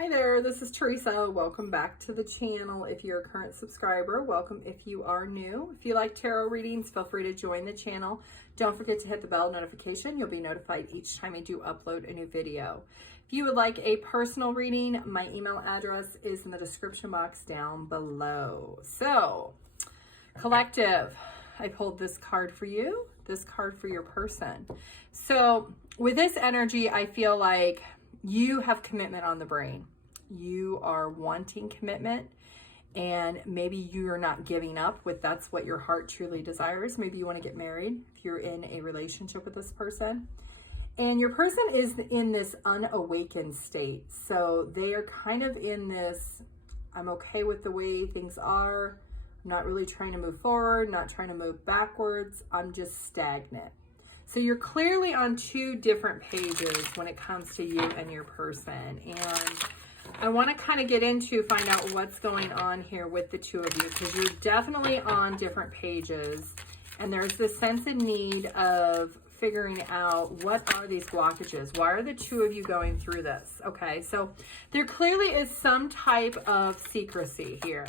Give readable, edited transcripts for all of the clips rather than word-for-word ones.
Hi there, this is Teresa. Welcome back to the channel. If you're a current subscriber, welcome if you are new. If you like tarot readings, feel free to join the channel. Don't forget to hit the bell notification. You'll be notified each time I do upload a new video. If you would like a personal reading, my email address is in the description box down below. So, collective, I pulled this card for you, this card for your person. So, with this energy, I feel like you have commitment on the brain. You are wanting commitment, and maybe you're not giving up with that's what your heart truly desires. Maybe you want to get married if you're in a relationship with this person. And your person is in this unawakened state. So they are kind of in this, I'm okay with the way things are. I'm not really trying to move forward, not trying to move backwards. I'm just stagnant. So you're clearly on two different pages when it comes to you and your person. And I want to kind of get into, find out what's going on here with the two of you, because you're definitely on different pages. And there's this sense of need of figuring out what are these blockages? Why are the two of you going through this? Okay, so there clearly is some type of secrecy here.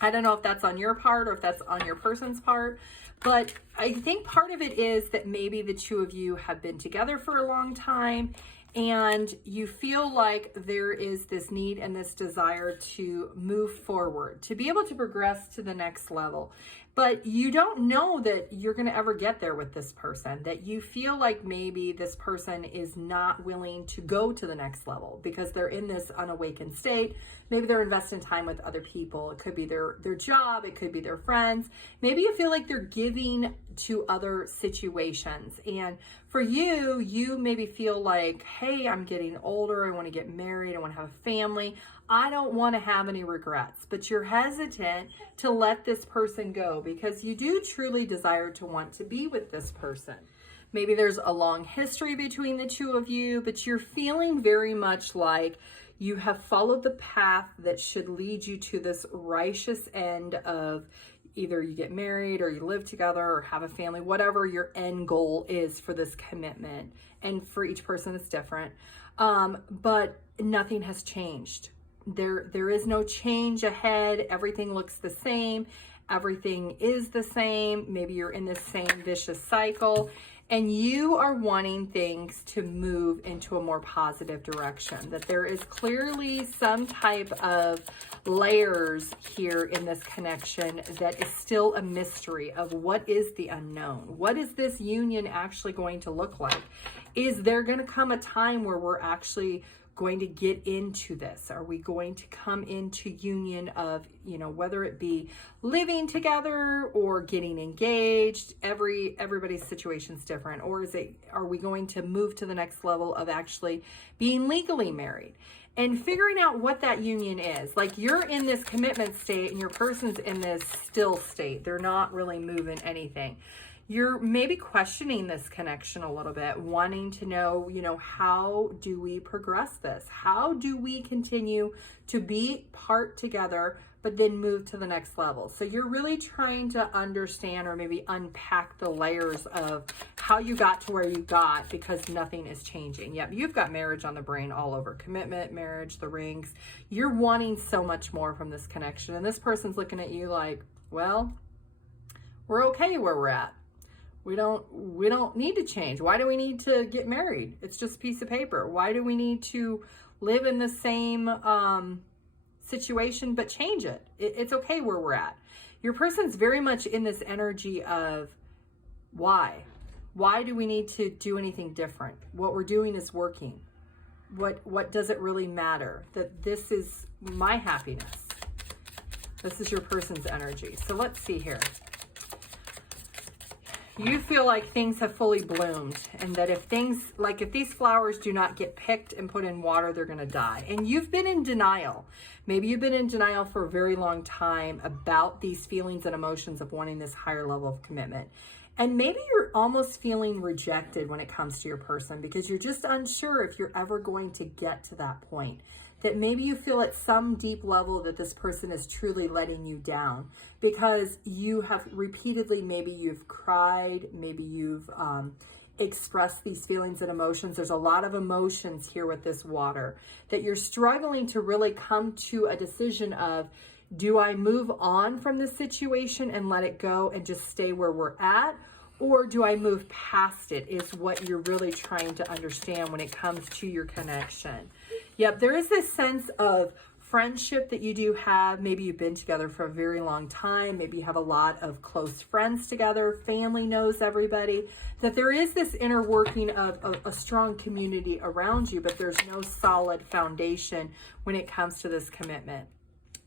I don't know if that's on your part or if that's on your person's part, but I think part of it is that maybe the two of you have been together for a long time and you feel like there is this need and this desire to move forward, to be able to progress to the next level. But you don't know that you're going to ever get there with this person, that you feel like maybe this person is not willing to go to the next level because they're in this unawakened state. Maybe they're investing time with other people. It could be their job. It could be their friends. Maybe you feel like they're giving to other situations. And for you, you maybe feel like, hey, I'm getting older. I want to get married. I want to have a family. I don't want to have any regrets, but you're hesitant to let this person go because you do truly desire to want to be with this person. Maybe there's a long history between the two of you, but you're feeling very much like you have followed the path that should lead you to this righteous end of either you get married or you live together or have a family, whatever your end goal is for this commitment. And for each person, it's different. But nothing has changed. There is no change ahead. Everything looks the same. Everything is the same. Maybe you're in this same vicious cycle and you are wanting things to move into a more positive direction. That there is clearly some type of layers here in this connection that is still a mystery of what is the unknown. What is this union actually going to look like? Is there going to come a time where we're actually going to get into this? Are we going to come into union of, whether it be living together or getting engaged? Everybody's situation's different. Or are we going to move to the next level of actually being legally married? And figuring out what that union is. Like you're in this commitment state and your person's in this still state. They're not really moving anything. You're maybe questioning this connection a little bit, wanting to know, how do we progress this? How do we continue to be part together, but then move to the next level? So you're really trying to understand or maybe unpack the layers of how you got to where you got because nothing is changing. Yep, you've got marriage on the brain all over. Commitment, marriage, the rings. You're wanting so much more from this connection. And this person's looking at you like, well, we're okay where we're at. We don't need to change. Why do we need to get married? It's just a piece of paper. Why do we need to live in the same situation but change it? It's okay where we're at. Your person's very much in this energy of why? Why do we need to do anything different? What we're doing is working. What does it really matter? That this is my happiness. This is your person's energy. So let's see here. You feel like things have fully bloomed and that if these flowers do not get picked and put in water, they're going to die. And you've been in denial. Maybe you've been in denial for a very long time about these feelings and emotions of wanting this higher level of commitment. And maybe you're almost feeling rejected when it comes to your person because you're just unsure if you're ever going to get to that point. That maybe you feel at some deep level that this person is truly letting you down because you have repeatedly, maybe you've cried, maybe you've express these feelings and emotions. There's a lot of emotions here with this water that you're struggling to really come to a decision of, do I move on from this situation and let it go and just stay where we're at? Or do I move past it, is what you're really trying to understand when it comes to your connection. Yep, there is this sense of friendship that you do have. Maybe you've been together for a very long time. Maybe you have a lot of close friends together. Family knows everybody. That there is this inner working of a strong community around you, but there's no solid foundation when it comes to this commitment.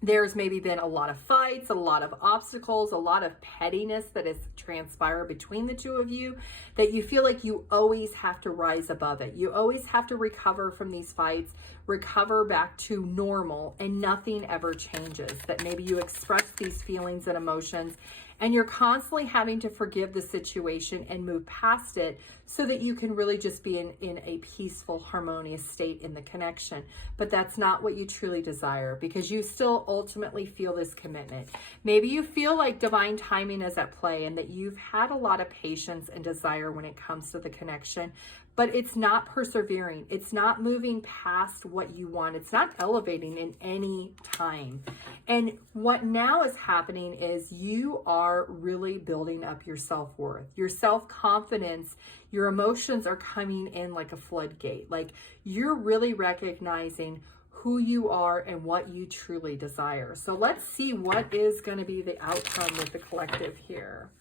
There's maybe been a lot of fights, a lot of obstacles, a lot of pettiness that has transpired between the two of you, that you feel like you always have to rise above it. You always have to recover from these fights, recover back to normal, and nothing ever changes. That maybe you express these feelings and emotions and you're constantly having to forgive the situation and move past it so that you can really just be in a peaceful, harmonious state in the connection. But that's not what you truly desire, because you still ultimately feel this commitment. Maybe you feel like divine timing is at play and that you've had a lot of patience and desire when it comes to the connection, but it's not persevering. It's not moving past what you want. It's not elevating in any time. And what now is happening is you are really building up your self-worth, your self-confidence. Your emotions are coming in like a floodgate. Like you're really recognizing who you are and what you truly desire. So let's see what is going to be the outcome with the collective here.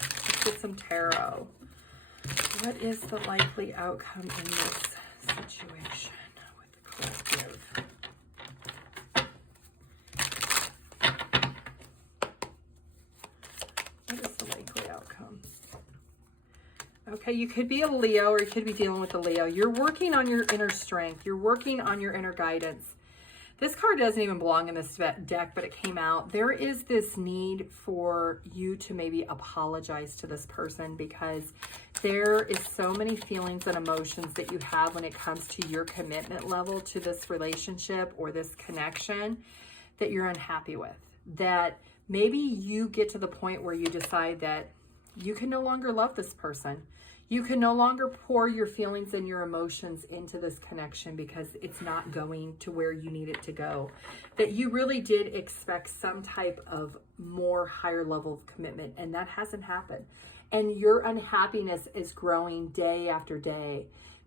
Let's get some tarot. What is the likely outcome in this situation with the collective? What is the likely outcome? Okay, you could be a Leo, or you could be dealing with a Leo. You're working on your inner strength. You're working on your inner guidance. This card doesn't even belong in this deck, but it came out. There is this need for you to maybe apologize to this person, because there is so many feelings and emotions that you have when it comes to your commitment level to this relationship or this connection that you're unhappy with. That maybe you get to the point where you decide that you can no longer love this person. You can no longer pour your feelings and your emotions into this connection because it's not going to where you need it to go. That you really did expect some type of more higher level of commitment, and that hasn't happened. And your unhappiness is growing day after day.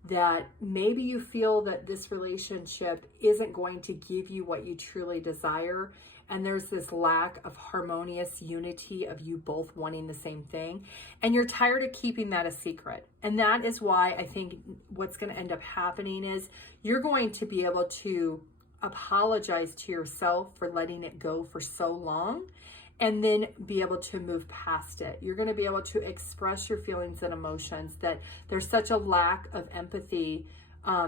That maybe you feel that this relationship isn't going to give you what you truly desire, and there's this lack of harmonious unity of you both wanting the same thing, and you're tired of keeping that a secret. And that is why I think what's going to end up happening is you're going to be able to apologize to yourself for letting it go for so long, and then be able to move past it. You're going to be able to express your feelings and emotions, that there's such a lack of empathy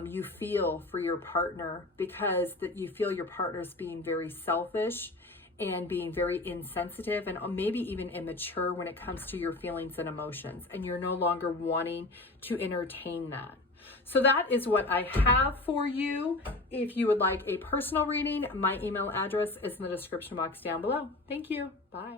you feel for your partner, because that you feel your partner's being very selfish and being very insensitive and maybe even immature when it comes to your feelings and emotions, and you're no longer wanting to entertain that. So that is what I have for you. If you would like a personal reading, my email address is in the description box down below. Thank you. Bye.